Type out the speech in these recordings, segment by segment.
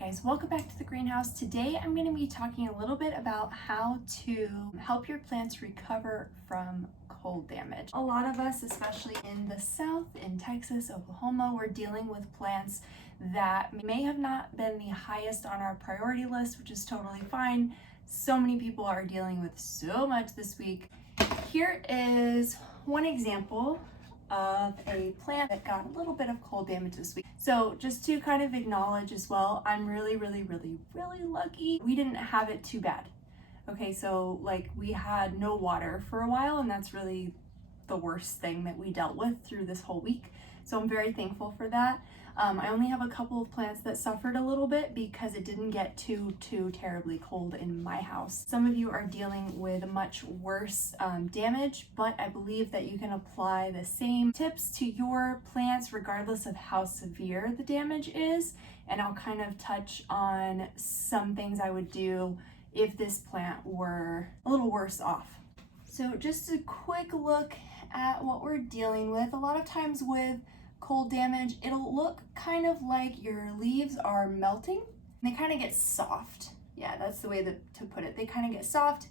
guys, welcome back to the greenhouse. Today I'm going to be talking a little bit about how to help your plants recover from cold damage. A lot of us, especially in the South, in Texas, Oklahoma, we're dealing with plants that may have not been the highest on our priority list, which is totally fine. So many people are dealing with so much this week. Here is one example of a plant that got a little bit of cold damage this week. So just to kind of acknowledge as well, I'm really lucky. We didn't have it too bad. Okay, so like we had no water for a while, and that's really the worst thing that we dealt with through this whole week. So I'm very thankful for that. I only have a couple of plants that suffered a little bit because it didn't get too terribly cold in my house. Some of you are dealing with much worse damage, but I believe that you can apply the same tips to your plants regardless of how severe the damage is. And I'll kind of touch on some things I would do if this plant were a little worse off. So just a quick look at what we're dealing with. A lot of times with cold damage, it'll look kind of like your leaves are melting. They kind of get soft. Yeah, that's the way to put it. They kind of get soft,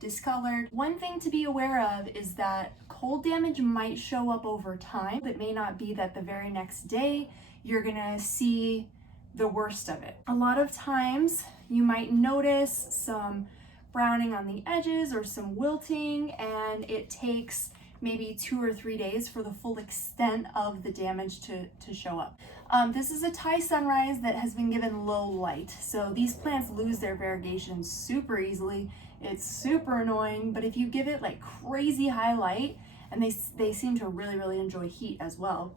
discolored. One thing to be aware of is that cold damage might show up over time. It may not be that the very next day you're gonna see the worst of it. A lot of times you might notice some browning on the edges or some wilting, and it takes maybe 2 or 3 days for the full extent of the damage to show up. This is a Thai sunrise that has been given low light. So these plants lose their variegation super easily. It's super annoying, but if you give it like crazy high light, and they seem to really enjoy heat as well,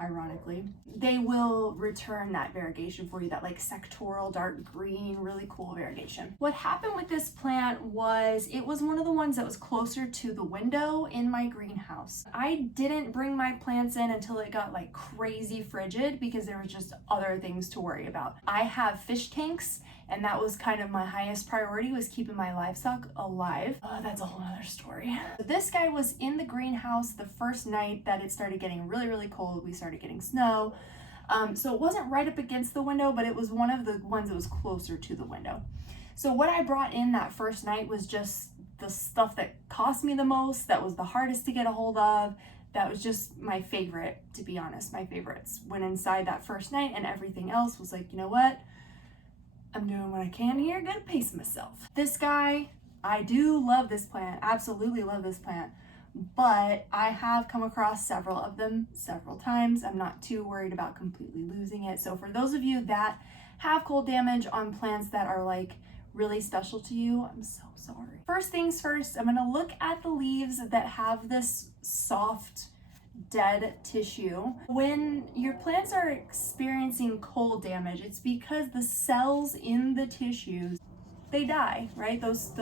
ironically, they will return that variegation for you, that like sectoral dark green, really cool variegation. What happened with this plant was it was one of the ones that was closer to the window in my greenhouse. I didn't bring my plants in until it got like crazy frigid because there was just other things to worry about. I have fish tanks, and that was kind of my highest priority, was keeping my livestock alive. Oh, that's a whole other story. This guy was in the greenhouse the first night that it started getting really cold. We started getting snow. So it wasn't right up against the window, but it was one of the ones that was closer to the window. So what I brought in that first night was just the stuff that cost me the most, that was the hardest to get a hold of. That was just my favorite, to be honest. My favorites went inside that first night, and everything else was like, you know what? I'm doing what I can here, gotta pace myself. This guy, I do love this plant, absolutely love this plant, but I have come across several of them several times. I'm not too worried about completely losing it. So for those of you that have cold damage on plants that are like really special to you, I'm so sorry. First things first, I'm gonna look at the leaves that have this soft, dead tissue. When your plants are experiencing cold damage, it's because the cells in the tissues, they die, right? Those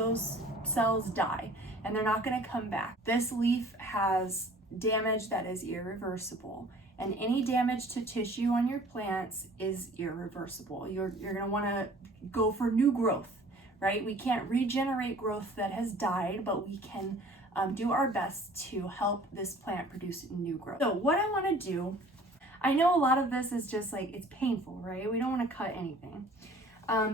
cells die, and they're not going to come back. This leaf has damage that is irreversible, and any damage to tissue on your plants is irreversible. You're going to want to go for new growth, right? We can't regenerate growth that has died, but we can do our best to help this plant produce new growth. So what I want to do, I know a lot of this is just like, it's painful, right? We don't want to cut anything.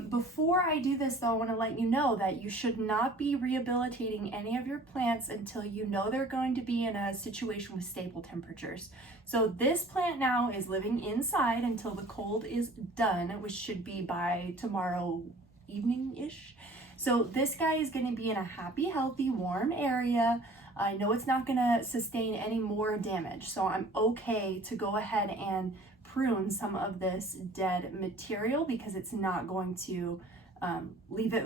Before I do this though, I want to let you know that you should not be rehabilitating any of your plants until you know they're going to be in a situation with stable temperatures. So this plant now is living inside until the cold is done, which should be by tomorrow evening-ish. So this guy is going to be in a happy, healthy, warm area. I know it's not going to sustain any more damage, so I'm okay to go ahead and prune some of this dead material because it's not going to leave it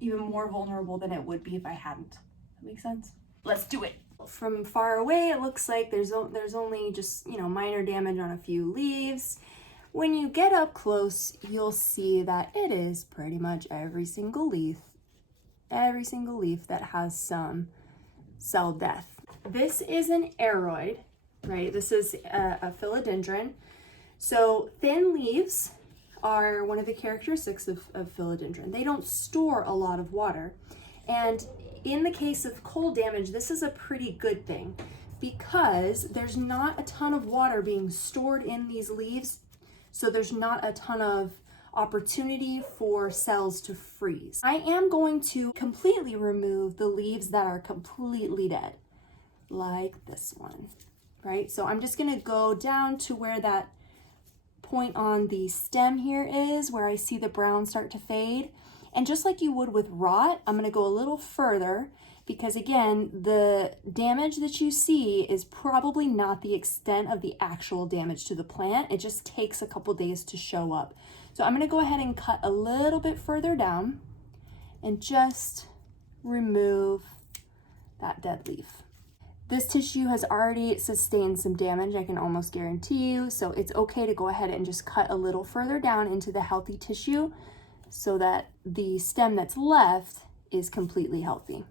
even more vulnerable than it would be if I hadn't. That makes sense? Let's do it. From far away, it looks like there's only just, minor damage on a few leaves. When you get up close, you'll see that it is pretty much every single leaf that has some cell death. This is an aroid, right? This is a philodendron. So thin leaves are one of the characteristics of philodendron. They don't store a lot of water. And in the case of cold damage, this is a pretty good thing because there's not a ton of water being stored in these leaves. So there's not a ton of opportunity for cells to freeze. I am going to completely remove the leaves that are completely dead, like this one, right? So I'm just gonna go down to where that point on the stem here is, where I see the brown start to fade. And just like you would with rot, I'm gonna go a little further, because again, the damage that you see is probably not the extent of the actual damage to the plant. It just takes a couple days to show up. So I'm gonna go ahead and cut a little bit further down and just remove that dead leaf. This tissue has already sustained some damage, I can almost guarantee you, so it's okay to go ahead and just cut a little further down into the healthy tissue so that the stem that's left is completely healthy.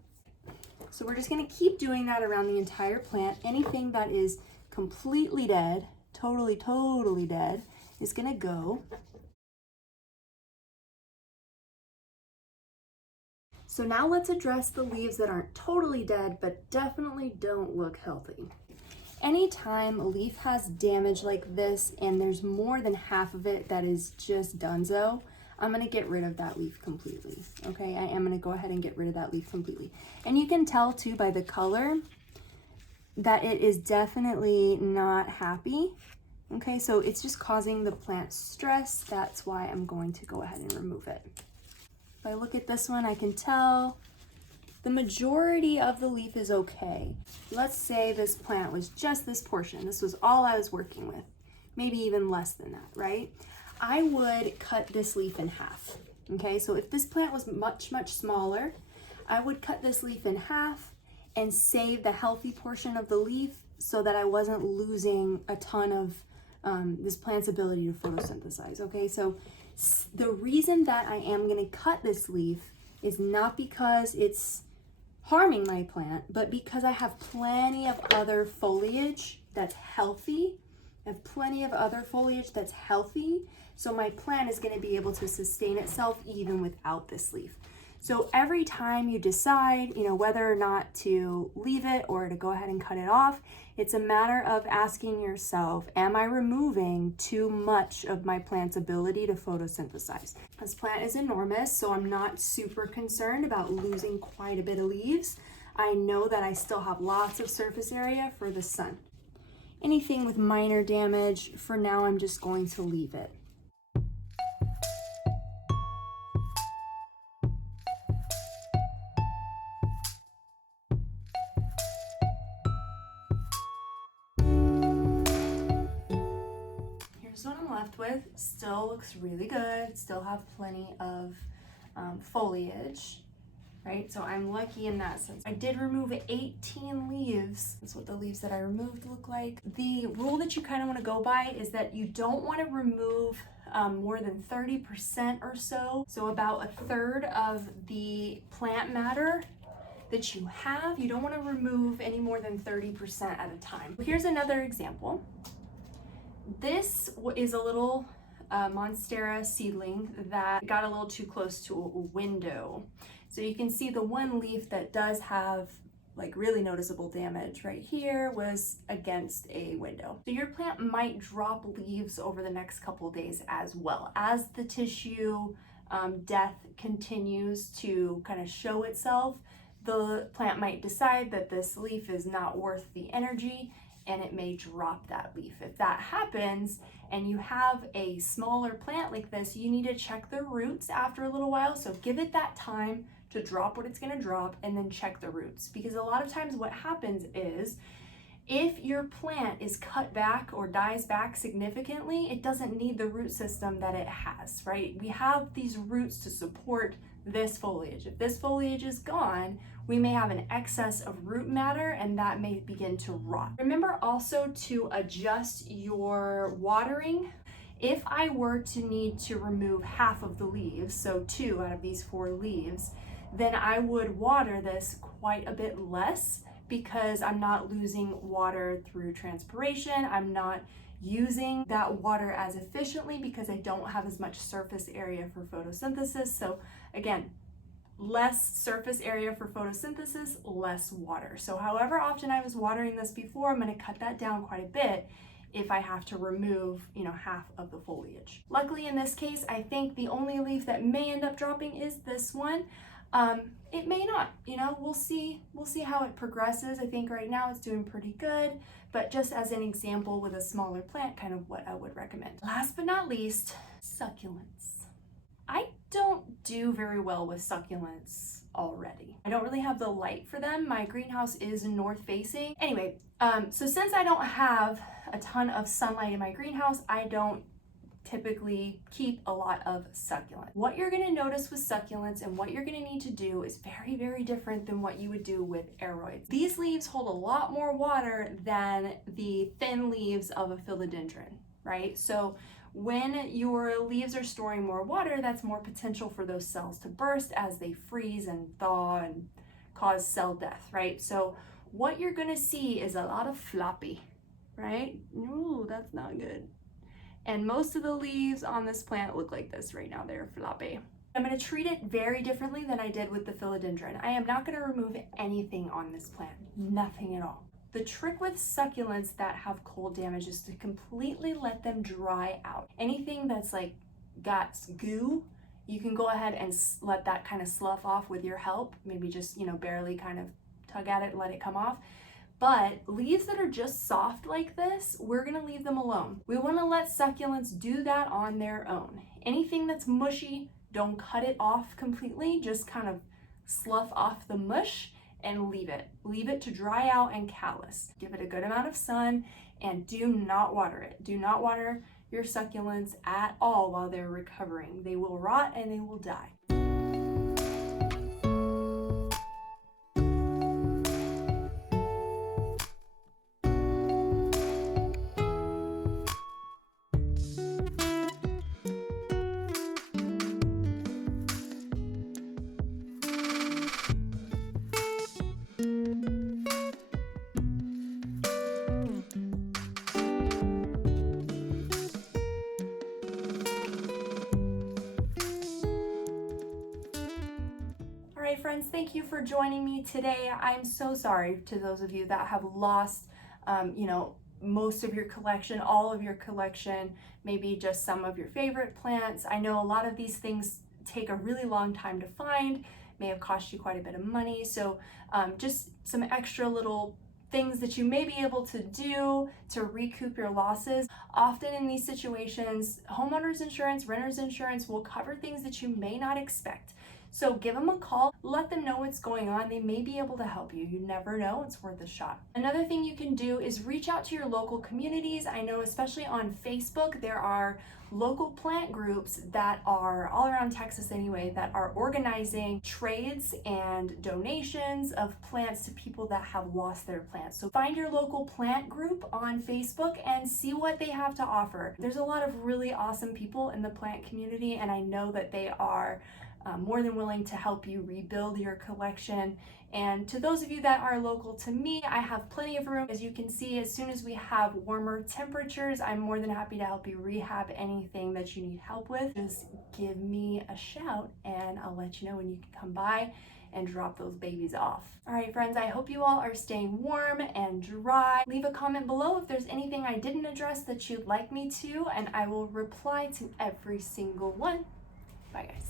So we're just gonna keep doing that around the entire plant. Anything that is completely dead, totally dead, is gonna go. So now let's address the leaves that aren't totally dead, but definitely don't look healthy. Anytime a leaf has damage like this and there's more than half of it that is just donezo, I'm gonna get rid of that leaf completely, okay? I am gonna go ahead and get rid of that leaf completely. And you can tell too by the color that it is definitely not happy, okay? So it's just causing the plant stress. That's why I'm going to go ahead and remove it. If I look at this one, I can tell the majority of the leaf is okay. Let's say this plant was just this portion. This was all I was working with, maybe even less than that, right? I would cut this leaf in half, okay? So if this plant was much smaller, I would cut this leaf in half and save the healthy portion of the leaf so that I wasn't losing a ton of this plant's ability to photosynthesize, okay? So the reason that I am gonna cut this leaf is not because it's harming my plant, but because I have plenty of other foliage that's healthy. I have plenty of other foliage that's healthy, so my plant is gonna be able to sustain itself even without this leaf. So every time you decide, whether or not to leave it or to go ahead and cut it off, it's a matter of asking yourself, am I removing too much of my plant's ability to photosynthesize? This plant is enormous, so I'm not super concerned about losing quite a bit of leaves. I know that I still have lots of surface area for the sun. Anything with minor damage, for now I'm just going to leave it. Here's what I'm left with. Still looks really good. Still have plenty of foliage, right? So I'm lucky in that sense. I did remove 18 leaves. That's what the leaves that I removed look like. The rule that you kind of want to go by is that you don't want to remove more than 30% or so. So about a third of the plant matter that you have, you don't want to remove any more than 30% at a time. Here's another example. This is a little Monstera seedling that got a little too close to a window. So you can see the one leaf that does have like really noticeable damage right here was against a window. So your plant might drop leaves over the next couple of days as well. As the tissue death continues to kind of show itself, the plant might decide that this leaf is not worth the energy and it may drop that leaf. If that happens and you have a smaller plant like this, you need to check the roots after a little while. So give it that time to drop what it's gonna drop and then check the roots. Because a lot of times what happens is if your plant is cut back or dies back significantly, it doesn't need the root system that it has, right? We have these roots to support this foliage. If this foliage is gone, we may have an excess of root matter and that may begin to rot. Remember also to adjust your watering. If I were to need to remove half of the leaves, so 2 out of these 4 leaves, then I would water this quite a bit less because I'm not losing water through transpiration. I'm not using that water as efficiently because I don't have as much surface area for photosynthesis. So again, less surface area for photosynthesis, less water. So however often I was watering this before, I'm gonna cut that down quite a bit if I have to remove, half of the foliage. Luckily in this case, I think the only leaf that may end up dropping is this one. It may not, we'll see how it progresses. I think right now it's doing pretty good, but just as an example with a smaller plant, kind of what I would recommend. Last but not least, succulents. I don't do very well with succulents already. I don't really have the light for them. My greenhouse is north facing. Anyway, so since I don't have a ton of sunlight in my greenhouse, I don't typically keep a lot of succulent. What you're going to notice with succulents and what you're going to need to do is very, very different than what you would do with aroids. These leaves hold a lot more water than the thin leaves of a philodendron, right? So when your leaves are storing more water, that's more potential for those cells to burst as they freeze and thaw and cause cell death, right? So what you're going to see is a lot of floppy, right? Ooh, that's not good. And most of the leaves on this plant look like this right now. They're floppy. I'm going to treat it very differently than I did with the philodendron. I am not going to remove anything on this plant, nothing at all. The trick with succulents that have cold damage is to completely let them dry out. Anything that's like got goo, you can go ahead and let that kind of slough off with your help. Maybe just, barely kind of tug at it and let it come off. But leaves that are just soft like this, we're gonna leave them alone. We wanna let succulents do that on their own. Anything that's mushy, don't cut it off completely, just kind of slough off the mush and leave it. Leave it to dry out and callus. Give it a good amount of sun and do not water it. Do not water your succulents at all while they're recovering. They will rot and they will die. Alright friends, thank you for joining me today. I'm so sorry to those of you that have lost, most of your collection, all of your collection, maybe just some of your favorite plants. I know a lot of these things take a really long time to find, may have cost you quite a bit of money, so just some extra little things that you may be able to do to recoup your losses. Often in these situations, homeowners insurance, renters insurance will cover things that you may not expect. So give them a call, let them know what's going on. They may be able to help you. You never know, it's worth a shot. Another thing you can do is reach out to your local communities. I know especially on Facebook, there are local plant groups that are all around Texas anyway, that are organizing trades and donations of plants to people that have lost their plants. So find your local plant group on Facebook and see what they have to offer. There's a lot of really awesome people in the plant community, and I know that they are more than willing to help you rebuild your collection. And to those of you that are local to me, I have plenty of room. As you can see, as soon as we have warmer temperatures, I'm more than happy to help you rehab anything that you need help with. Just give me a shout and I'll let you know when you can come by and drop those babies off. All right, friends, I hope you all are staying warm and dry. Leave a comment below if there's anything I didn't address that you'd like me to, and I will reply to every single one. Bye, guys.